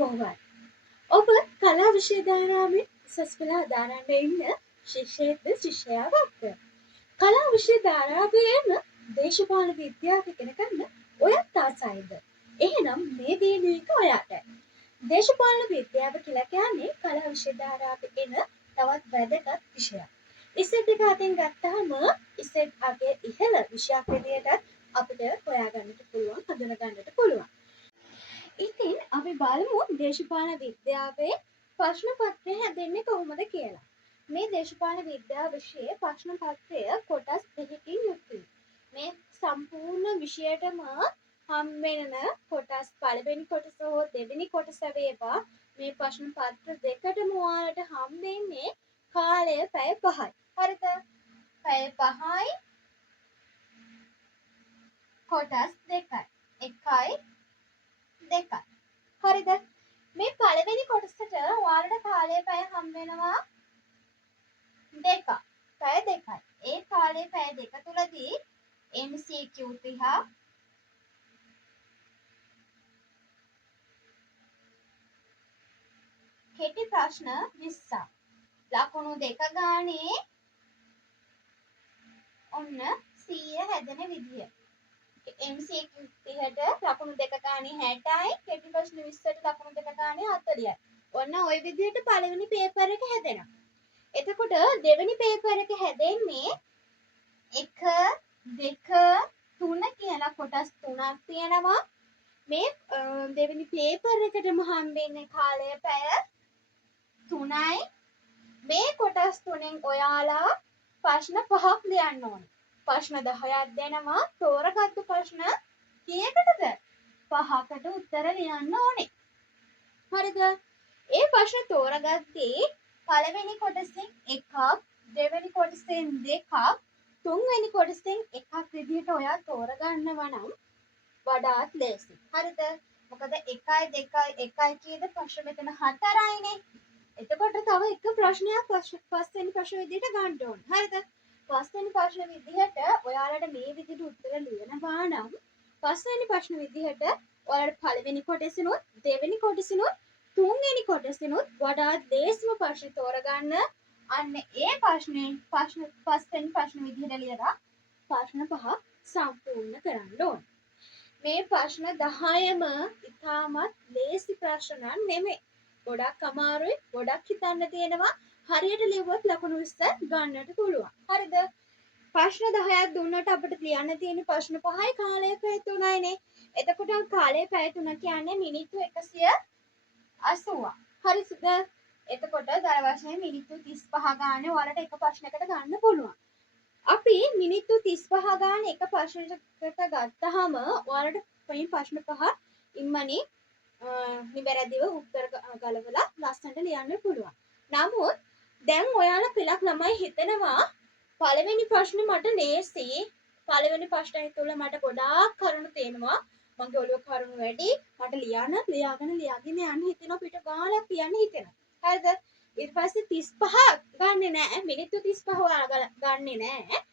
බොහොමයි. ඔබ කලා විෂය ධාරාවේ උසස් පෙළ හදාරන්න ඉන්න ශිෂ්‍යයෙක්ද ශිෂ්‍යයාවක්ද? කලා විෂය ධාරාවේම දේශපාලන විද්‍යාව ඉගෙන ගන්න ඔයත් ආසයිද? එහෙනම් මේ වීඩියෝ එක ඔයාටයි. දේශපාලන විද්‍යාව කියලා කියන්නේ කලා විෂය ධාරාවේ එන තවත් වැදගත් විෂයක්. ඉසෙට් එක අතින් ගත්තාම ඉසෙට් අගේ ඉහළ විෂයක් විදියට අපිට හොයාගන්නට පුළුවන්, හඳුනගන්නට පුළුවන්. ඉතින් අපි බලමු දේශපාලන විද්‍යාවේ ප්‍රශ්න පත්‍රය හැදෙන්නේ කොහොමද කියලා. මේ දේශපාලන විද්‍යාව විෂයේ ප්‍රශ්න පත්‍රය කොටස් දෙකකින් යුක්තයි. මේ සම්පූර්ණ විෂයටම හම්බෙන කොටස් පළවෙනි කොටස හෝ දෙවෙනි කොටස වේවා මේ ප්‍රශ්න පත්‍ර දෙකටම ඔයාලට හම්බෙන්නේ කාලය පැය 5යි. හරිද? පැය 5යි කොටස් දෙකයි. 1යි 2යි. හරිද? මේ පළවෙනි කොටසට ඔයාලට කාලය පැය හම්බ වෙනවා 2ක්. පැය 2යි. ඒ කාලේ පැය 2 තුලදී MCQ 30 කෙටි ප්‍රශ්න 20ක්. ලකුණු 2 ගානේ ඔන්න 100 හැදෙන විදිය. MCQ 30ට ලකුණු 2 ගානේ 60යි, කෙටි ප්‍රශ්න 20ට ලකුණු 2 ගානේ 40යි. ඔන්න ওই විදිහට පළවෙනි පේපර් එක හැදෙනවා. එතකොට දෙවෙනි පේපර් එක හැදෙන්නේ 1 2 3 කියලා කොටස් 3ක් තියෙනවා. මේ දෙවෙනි පේපර් එකටම හම්බෙන්නේ කාලය පැය 3යි. මේ කොටස් තුනෙන් ඔයාලා ප්‍රශ්න 5ක් ලියන්න ඕනේ. ප්‍රශ්න 10ක් දෙනවා. තෝරගත්තු ප්‍රශ්න කීයකටද? 5කට උත්තර ලියන්න ඕනේ. හරිද? ඒ ප්‍රශ්න තෝරගත්තේ පළවෙනි කොටසෙන් 1ක්, දෙවෙනි කොටසෙන් 2ක්, තුන්වෙනි කොටසෙන් 1ක් විදිහට ඔයා තෝරගන්නවා නම් වඩාත් ලේසි. හරිද? මොකද 1යි 2යි 1යි කීයද? ප්‍රශ්න මෙතන 4යිනේ. එතකොට තව එක ප්‍රශ්නයක් පස්වෙනි ප්‍රශ්න විදිහට ගන්න ඕනේ. හරිද? පස්වෙනි ප්‍රශ්න විදිහට ඔයාලට මේ විදිහට උත්තර ලියනවා නම් පස්වෙනි ප්‍රශ්න විදිහට ඔයාලට පළවෙනි කොටසිනුත් දෙවෙනි කොටසිනුත් තුන්වෙනි කොටසිනුත් වඩාත් ලේසිම ප්‍රශ්න තෝරගන්න. අන්න ඒ පස්වෙනි ප්‍රශ්න විදිහට ලියලා ප්‍රශ්න 5 සම්පූර්ණ කරන්න ඕනේ. මේ ප්‍රශ්න 10ම ඉතාමත් ලේසි ප්‍රශ්න නෙමෙයි. ගොඩක් අමාරුයි, ගොඩක් හිතන්න තියෙනවා. හරියට ලියුවොත් ලකුණු 20 ගන්නට පුළුවන්. හරිද? ප්‍රශ්න 10ක් දුන්නට අපිට ලියන්න තියෙන ප්‍රශ්න 5යි, කාලය පැය 3යිනේ. එතකොට කාලය පැය 3 කියන්නේ මිනිත්තු 180ක්. හරිද? එතකොට දර වශයෙන් මිනිත්තු 35 ගානේ ඔයාලට එක ප්‍රශ්නයකට ගන්න පුළුවන්. අපි මිනිත්තු 35 ගානේ එක ප්‍රශ්නයකට ගත්තාම ඔයාලට මේ ප්‍රශ්න 5 ඉම්මනේ නිවැරදිව උත්තර ගලවලා ලස්සනට ලියන්න පුළුවන්. නමුත් දැන් ඔයාලා පෙළක් ළමයි හිතනවා පළවෙනි ප්‍රශ්නේ මට ලේසි. පළවෙනි ප්‍රශ්නේ තුල මට ගොඩාක් කරුණු තේනවා. මගේ ඔළුව කරුණු වැඩි. මට ලියාගෙන යන්න හිතෙනවා, පිට ගාලක් ලියන්න හිතෙනවා. හරිද? ඊට පස්සේ 35 ගන්නෙ නෑ. මිනිත්තු 35 ඔයාලා ගන්නෙ නෑ.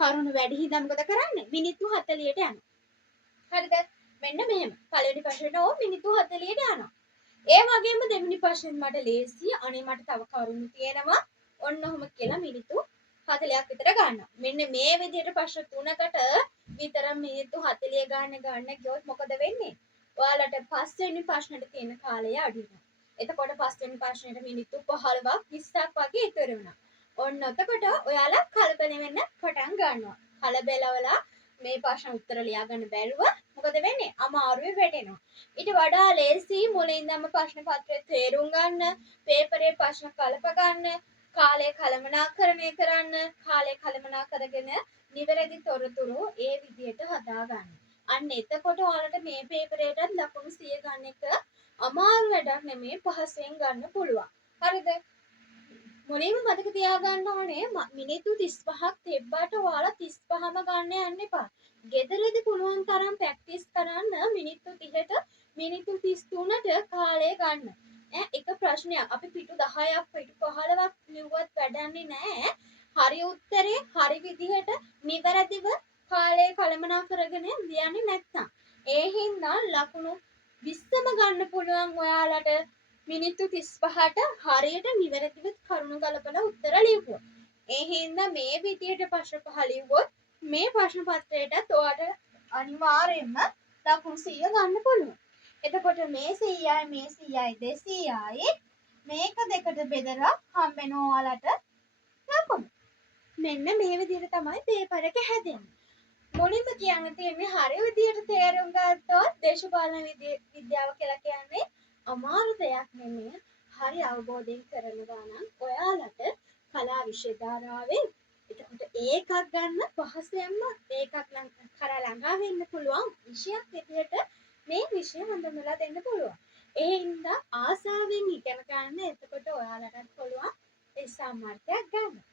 කරුණු වැඩි හින්දා මොකද කරන්නේ? මිනිත්තු 40ට යනවා. හරිද? මෙන්න මෙහෙම. පළවෙනි ප්‍රශ්නෙට මිනිත්තු 40ට යනවා. ඒ වගේම දෙවෙනි ප්‍රශ්නෙත් මට ලේසි. අනේ මට තව කරුණු තියෙනවා. ඔන්න ඔහොම කියලා මිනිත්තු 40ක් විතර ගන්නවා. මෙන්න මේ විදිහට ප්‍රශ්න 3කට විතර මිනිත්තු 40 ගන්න ගියොත් මොකද වෙන්නේ? ඔයාලට පස්වෙනි ප්‍රශ්නෙට තියෙන කාලය අඩු වෙනවා. එතකොට පස්වෙනි ප්‍රශ්නෙට මිනිත්තු 15ක් 20ක් වගේ ඉතුරු වෙනවා. ඔන්න එතකොට ඔයාලා කලබල වෙන්න පටන් ගන්නවා. කලබලවලා මේ ප්‍රශ්න උත්තර ලියාගන්න බැරුව මොකද වෙන්නේ? අමාරුවේ වැටෙනවා. ඊට වඩා ලේසි මුලින්දම ප්‍රශ්න පත්‍රය තේරුම් ගන්න, පේපරේ ප්‍රශ්න කලප ගන්න, කාලය කළමනාකරණය කරන්න, කාලය කළමනාකරගෙන නිවැරදි තොරතුරු ඒ විදිහට හදාගන්න. අන්න එතකොට ඔයාලට මේ පේපරේටත් ලකුණු 100 ගන්න එක අමාරු වැඩක් නෙමෙයි, පහසුවෙන් ගන්න පුළුවන්. හරිද? මුලින්ම මතක තියාගන්න ඕනේ මිනිත්තු 35ක් තිබ්බට ඔයාලා 35ම ගන්න යන්න එපා. ගෙදරදී පුළුවන් තරම් ප්‍රැක්ටිස් කරන්න මිනිත්තු 30ට මිනිත්තු 33ට කාලය ගන්න. එක ප්‍රශ්නයක් අපි පිටු 10ක් පිටු 15ක් ලිව්වත් වැඩන්නේ නැහැ. හරි උත්තරේ හරි විදිහට නිවැරදිව කාලය කළමනා කරගෙන ලියන්නේ නැත්නම්. ඒ හින්දා ලකුණු 20ම ගන්න පුළුවන් ඔයාලට මිනිත්තු 35ට හරියට නිවැරදිව කරුණු ගලපලා උත්තර ලියපුවා. ඒ හින්දා මේ විදියට ප්‍රශ්න පහ ලිව්වොත් මේ ප්‍රශ්න පත්‍රයටත් ඔයාලට අනිවාර්යයෙන්ම ලකුණු 100 ගන්න පුළුවන්. එතකොට මේ 100යි මේ 100යි 200යි මේක දෙකට බෙදලා හම්බෙනවා ඔයාලට ලකුණු. මෙන්න මේ විදිහට තමයි පේපර් එක හැදෙන්නේ. මුලින්ම කියන්න තියෙන්නේ හරි විදියට තේරුම් ගත්තොත් දේශපාලන විද්‍යාව කියලා කියන්නේ අමාරු දෙයක් නෙමෙයි. හරි අවබෝධයෙන් කරනවා නම් ඔයාලට කලා විෂය ධාරාවෙන් එතකොට ඒකක් ගන්න පහසෙන්ම ඒකක් කරා ළඟා වෙන්න පුළුවන් විෂයක් විදියට මේ විෂය හඳුන්වලා දෙන්න පුළුවන්. ඒ හින්දා ආසාවෙන් ඉගෙන ගන්න එතකොට ඔයාලටත් පුළුවන් ඒ සම්මාර්ථයක් ගන්න.